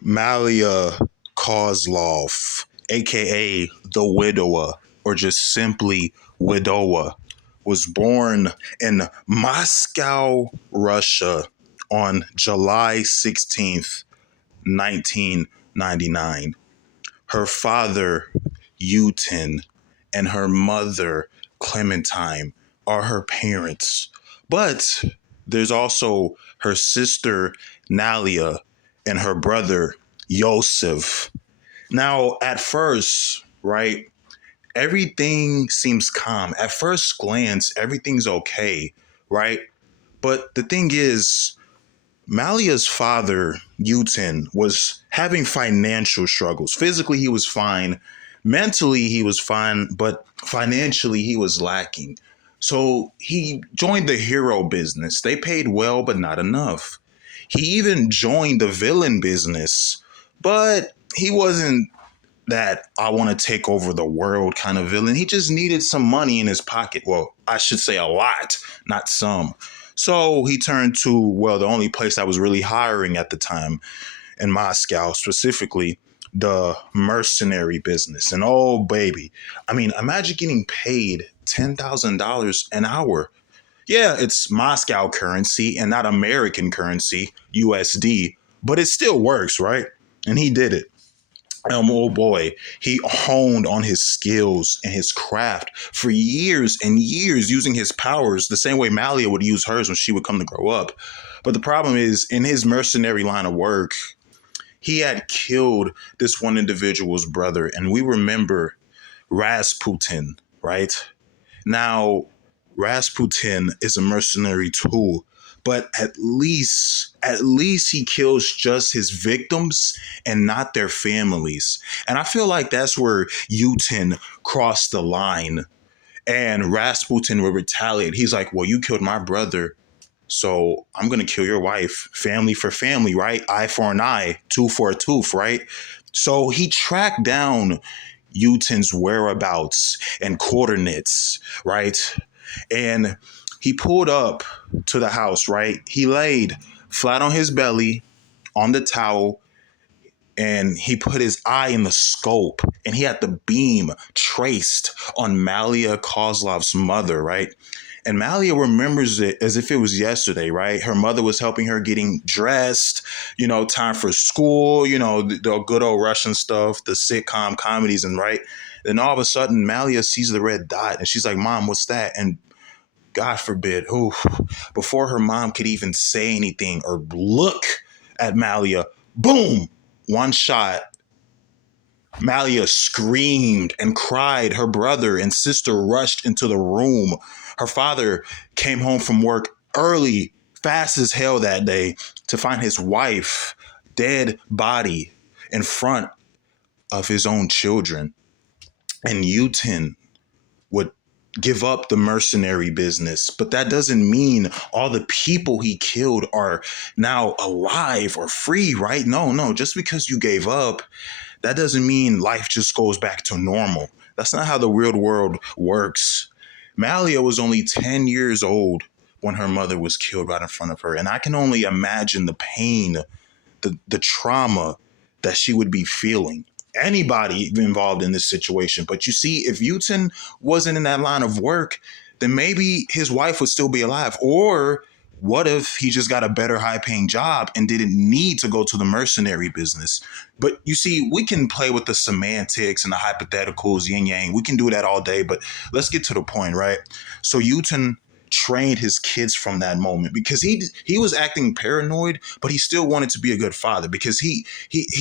Malia Kozlov, aka the Widower, or just simply Widower, was born in Moscow, Russia on July 16th, 1999. Her father, Utin, and her mother, Clementine, are her parents. But there's also her sister, Nalia, and her brother, Yosef. Now, at first, right, everything seems calm. At first glance, everything's okay, right? But the thing is, Malia's father, Utin, was having financial struggles. Physically, he was fine. Mentally, he was fine, but financially, he was lacking. So he joined the hero business. They paid well, but not enough. He even joined the villain business, but he wasn't that I want to take over the world kind of villain. He just needed some money in his pocket. Well, I should say a lot, not some. So he turned to, well, the only place that was really hiring at the time in Moscow, specifically the mercenary business. And oh, baby, I mean, imagine getting paid $10,000 an hour. Yeah, it's Moscow currency and not American currency, USD, but it still works, right? And he did it. Oh boy, he honed on his skills and his craft for years and years, using his powers the same way Malia would use hers when she would come to grow up. But the problem is, in his mercenary line of work, he had killed this one individual's brother, and we remember Rasputin, right? Now, Rasputin is a mercenary too, but at least he kills just his victims and not their families. And I feel like that's where Utin crossed the line, and Rasputin will retaliate. He's like, "Well, you killed my brother, so I'm gonna kill your wife. Family for family, right? Eye for an eye, tooth for a tooth, right?" So he tracked down Utin's whereabouts and coordinates, right? And he pulled up to the house, right? He laid flat on his belly on the towel, and he put his eye in the scope, and he had the beam traced on Malia Kozlov's mother, right? And Malia remembers it as if it was yesterday, right? Her mother was helping her getting dressed, time for school, the good old Russian stuff, the sitcom comedies, and right. Then all of a sudden, Malia sees the red dot, and she's like, "Mom, what's that?" And God forbid, before her mom could even say anything or look at Malia, boom, one shot. Malia screamed and cried. Her brother and sister rushed into the room. Her father came home from work early, fast as hell that day, to find his wife dead body in front of his own children. And Utin would give up the mercenary business, but that doesn't mean all the people he killed are now alive or free, right? No, no. Just because you gave up, that doesn't mean life just goes back to normal. That's not how the real world works. Malia was only 10 years old when her mother was killed right in front of her. And I can only imagine the pain, the trauma that she would be feeling. Anybody involved in this situation. But you see, if Utin wasn't in that line of work, then maybe his wife would still be alive. Or what if he just got a better high paying job and didn't need to go to the mercenary business? But you see, we can play with the semantics and the hypotheticals, yin yang. We can do that all day, but let's get to the point, right? So Utin trained his kids from that moment because he was acting paranoid, but he still wanted to be a good father because he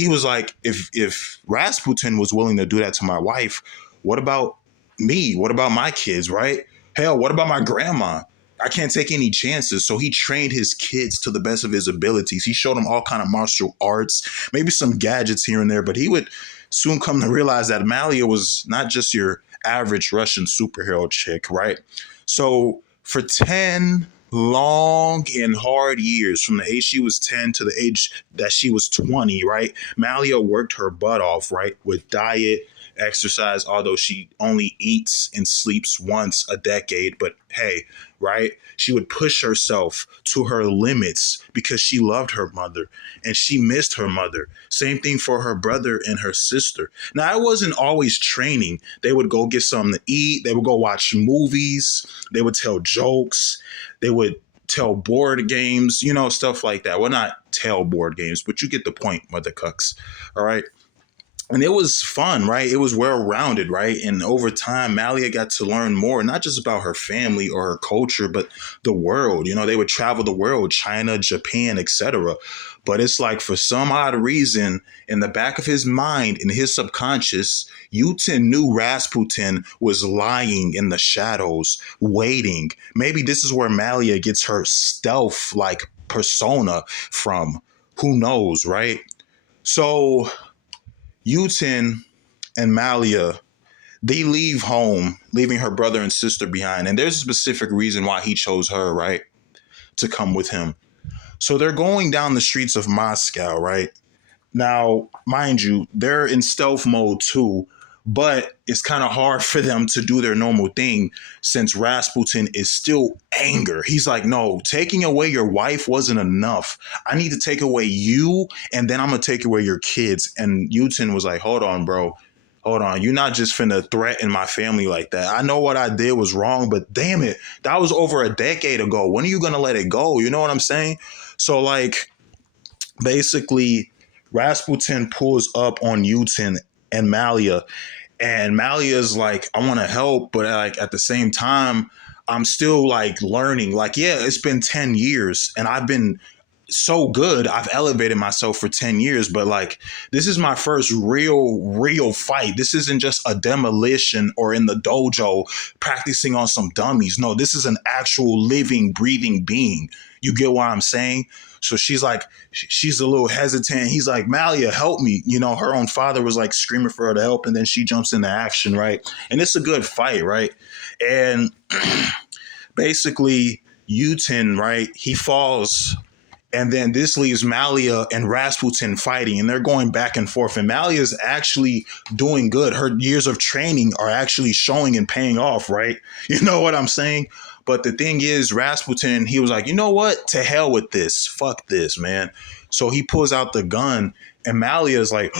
was like, if Rasputin was willing to do that to my wife, what about me? What about my kids, right? Hell, what about my grandma? I can't take any chances. So he trained his kids to the best of his abilities. He showed them all kind of martial arts, maybe some gadgets here and there, but he would soon come to realize that Malia was not just your average Russian superhero chick, right? So for 10 long and hard years, from the age she was 10 to the age that she was 20, right? Malia worked her butt off, right? With diet, exercise, although she only eats and sleeps once a decade. But pay, right? She would push herself to her limits because she loved her mother and she missed her mother. Same thing for her brother and her sister. Now, I wasn't always training. They would go get something to eat. They would go watch movies. They would tell jokes. They would tell board games, stuff like that. Well, not tell board games, but you get the point, Mother Cucks. All right. And it was fun, right? It was well rounded, right? And over time, Malia got to learn more, not just about her family or her culture, but the world. They would travel the world, China, Japan, etc. But it's like for some odd reason, in the back of his mind, in his subconscious, Yuten knew Rasputin was lying in the shadows, waiting. Maybe this is where Malia gets her stealth like persona from. Who knows, right? So Yuten and Malia, they leave home, leaving her brother and sister behind. And there's a specific reason why he chose her, right? To come with him. So they're going down the streets of Moscow, right? Now, mind you, they're in stealth mode too, but it's kind of hard for them to do their normal thing since Rasputin is still anger. He's like, no, taking away your wife wasn't enough. I need to take away you, and then I'm going to take away your kids. And Yuten was like, hold on, bro. Hold on. You're not just finna threaten my family like that. I know what I did was wrong, but damn it, that was over a decade ago. When are you going to let it go? You know what I'm saying? So, like, basically, Rasputin pulls up on Yuten and Malia, and Malia's like, I want to help, but like at the same time, I'm still like learning. Like, yeah, it's been 10 years and I've been so good. I've elevated myself for 10 years, but like this is my first real fight. This isn't just a demolition or in the dojo practicing on some dummies. No, this is an actual living, breathing being. You get what I'm saying? So she's like, she's a little hesitant. He's like, Malia, help me. Her own father was like screaming for her to help. And then she jumps into action, right? And it's a good fight, right? And basically, Yuten, right? He falls. And then this leaves Malia and Rasputin fighting, and they're going back and forth. And Malia is actually doing good. Her years of training are actually showing and paying off, right? You know what I'm saying? But the thing is, Rasputin, he was like, you know what? To hell with this. Fuck this, man. So he pulls out the gun, and Malia is like,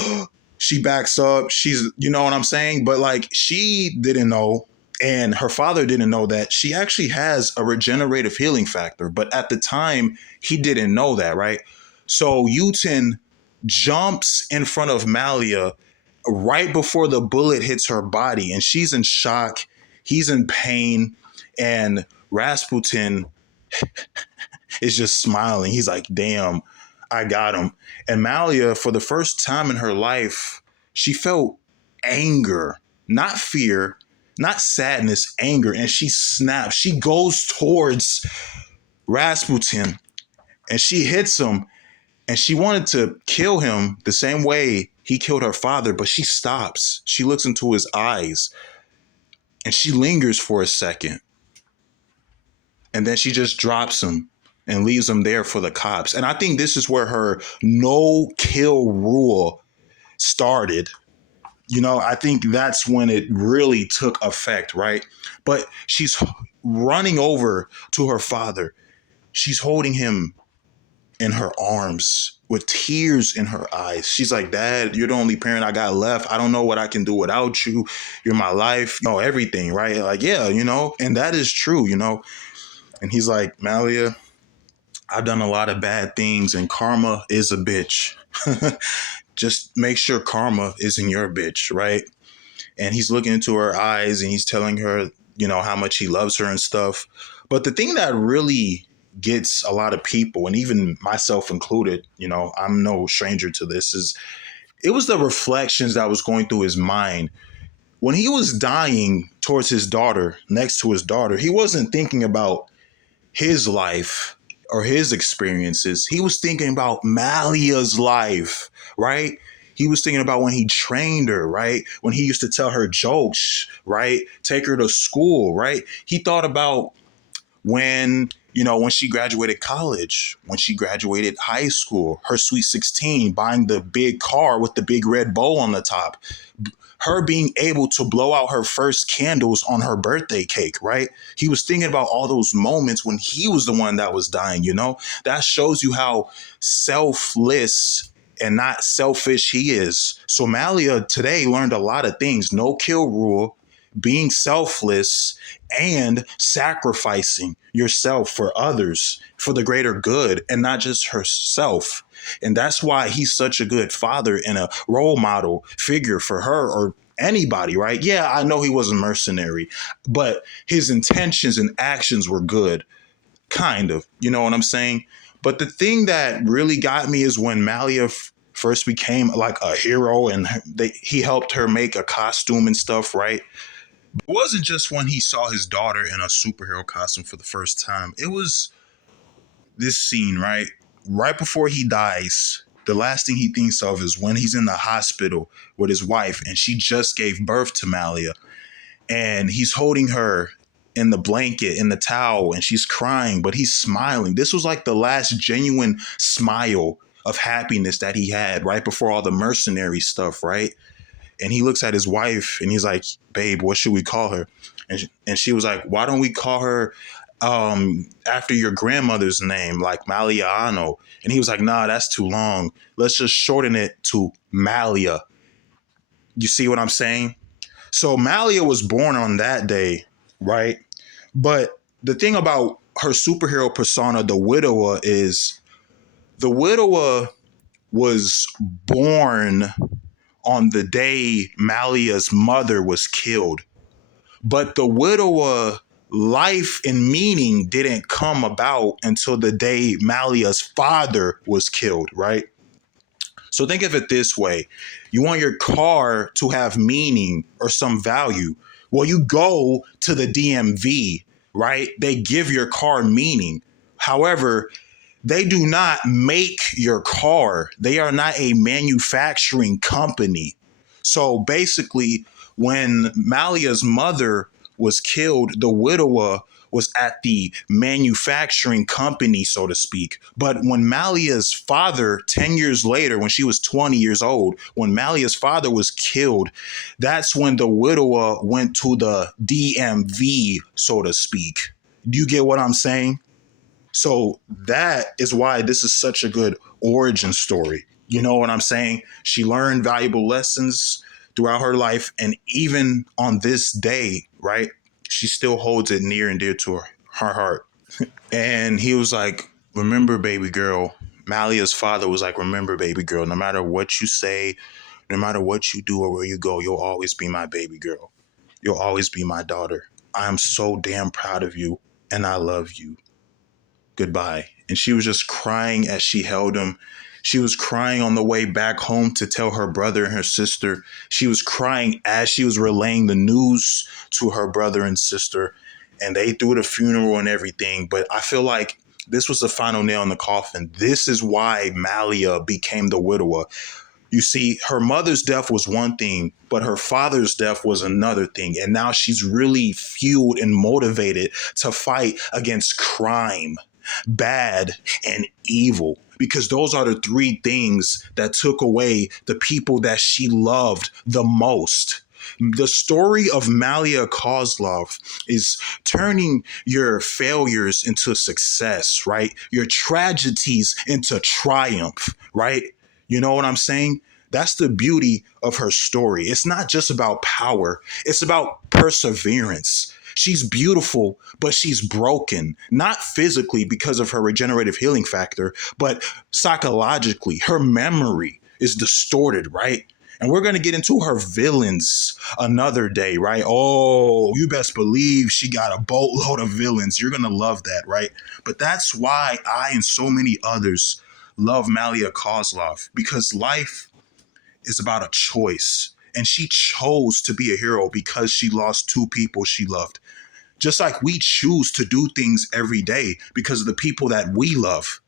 she backs up. She's, you know what I'm saying? But like, she didn't know. And her father didn't know that she actually has a regenerative healing factor. But at the time, he didn't know that, right? So Yuten jumps in front of Malia right before the bullet hits her body, and she's in shock. He's in pain, and Rasputin is just smiling. He's like, damn, I got him. And Malia, for the first time in her life, she felt anger, not fear, not sadness, anger. And she snaps. She goes towards Rasputin and she hits him. And she wanted to kill him the same way he killed her father, but she stops. She looks into his eyes and she lingers for a second. And then she just drops him and leaves him there for the cops. And I think this is where her no kill rule started. I think that's when it really took effect, right? But she's running over to her father. She's holding him in her arms with tears in her eyes. She's like, Dad, you're the only parent I got left. I don't know what I can do without you. You're my life, everything, right? Like, yeah, and that is true, And he's like, Malia, I've done a lot of bad things and karma is a bitch. Just make sure karma isn't your bitch, right? And he's looking into her eyes and he's telling her, how much he loves her and stuff. But the thing that really gets a lot of people, and even myself included, I'm no stranger to this, is it was the reflections that was going through his mind. When he was dying towards his daughter, next to his daughter, he wasn't thinking about his life or his experiences. He was thinking about Malia's life, right? He was thinking about when he trained her, right? When he used to tell her jokes, right? Take her to school, right? He thought about when, When she graduated college, when she graduated high school, her sweet 16, buying the big car with the big red bow on the top, her being able to blow out her first candles on her birthday cake, right? He was thinking about all those moments when he was the one that was dying. That shows you how selfless and not selfish he is. So Malia today learned a lot of things: no kill rule, being selfless, and sacrificing yourself for others for the greater good and not just herself. And that's why he's such a good father and a role model figure for her or anybody, right? Yeah, I know he was a mercenary, but his intentions and actions were good, kind of. You know what I'm saying? But the thing that really got me is when Malia first became like a hero and he helped her make a costume and stuff, right? It wasn't just when he saw his daughter in a superhero costume for the first time. It was this scene, right? Right before he dies, the last thing he thinks of is when he's in the hospital with his wife and she just gave birth to Malia. And he's holding her in the blanket, in the towel, and she's crying, but he's smiling. This was like the last genuine smile of happiness that he had right before all the mercenary stuff, right? And he looks at his wife and he's like, babe, what should we call her? And she was like, why don't we call her after your grandmother's name, like Maliano? And he was like, nah, that's too long. Let's just shorten it to Malia. You see what I'm saying? So Malia was born on that day, right? But the thing about her superhero persona, the widower, is the widower was born on the day Malia's mother was killed. But the widower life and meaning didn't come about until the day Malia's father was killed, right? So think of it this way. You want your car to have meaning or some value. Well, you go to the DMV, right? They give your car meaning. However, they do not make your car. They are not a manufacturing company. So basically, when Malia's mother was killed, the widower was at the manufacturing company, so to speak. But when Malia's father, 10 years later, when she was 20 years old, when Malia's father was killed, that's when the widower went to the DMV, so to speak. Do you get what I'm saying? So that is why this is such a good origin story. You know what I'm saying? She learned valuable lessons throughout her life. And even on this day, right, she still holds it near and dear to her heart. And he was like, remember, baby girl. Malia's father was like, remember, baby girl, no matter what you say, no matter what you do or where you go, you'll always be my baby girl. You'll always be my daughter. I am so damn proud of you and I love you. Goodbye. And she was just crying as she held him. She was crying on the way back home to tell her brother and her sister. She was crying as she was relaying the news to her brother and sister. And they threw the funeral and everything. But I feel like this was the final nail in the coffin. This is why Malia became the widower. You see, her mother's death was one thing, but her father's death was another thing. And now she's really fueled and motivated to fight against crime, bad, and evil. Because those are the three things that took away the people that she loved the most. The story of Malia Kozlov is turning your failures into success, right? Your tragedies into triumph, right? You know what I'm saying? That's the beauty of her story. It's not just about power, it's about perseverance. She's beautiful, but she's broken, not physically because of her regenerative healing factor, but psychologically. Her memory is distorted, right? And we're going to get into her villains another day, right? Oh, you best believe she got a boatload of villains. You're going to love that, right? But that's why I and so many others love Malia Kozlov, because life is about a choice. And she chose to be a hero because she lost two people she loved. Just like we choose to do things every day because of the people that we love.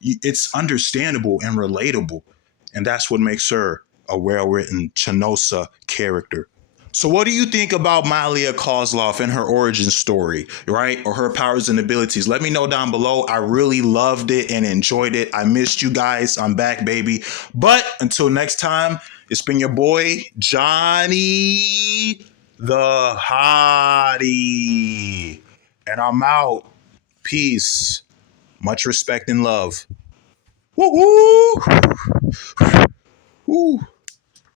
It's understandable and relatable. And that's what makes her a well-written Chanosa character. So, what do you think about Malia Kozlov and her origin story, right? Or her powers and abilities? Let me know down below. I really loved it and enjoyed it. I missed you guys. I'm back, baby. But until next time, it's been your boy, Johnny the Hottie. And I'm out. Peace. Much respect and love. Woo woo! Woo!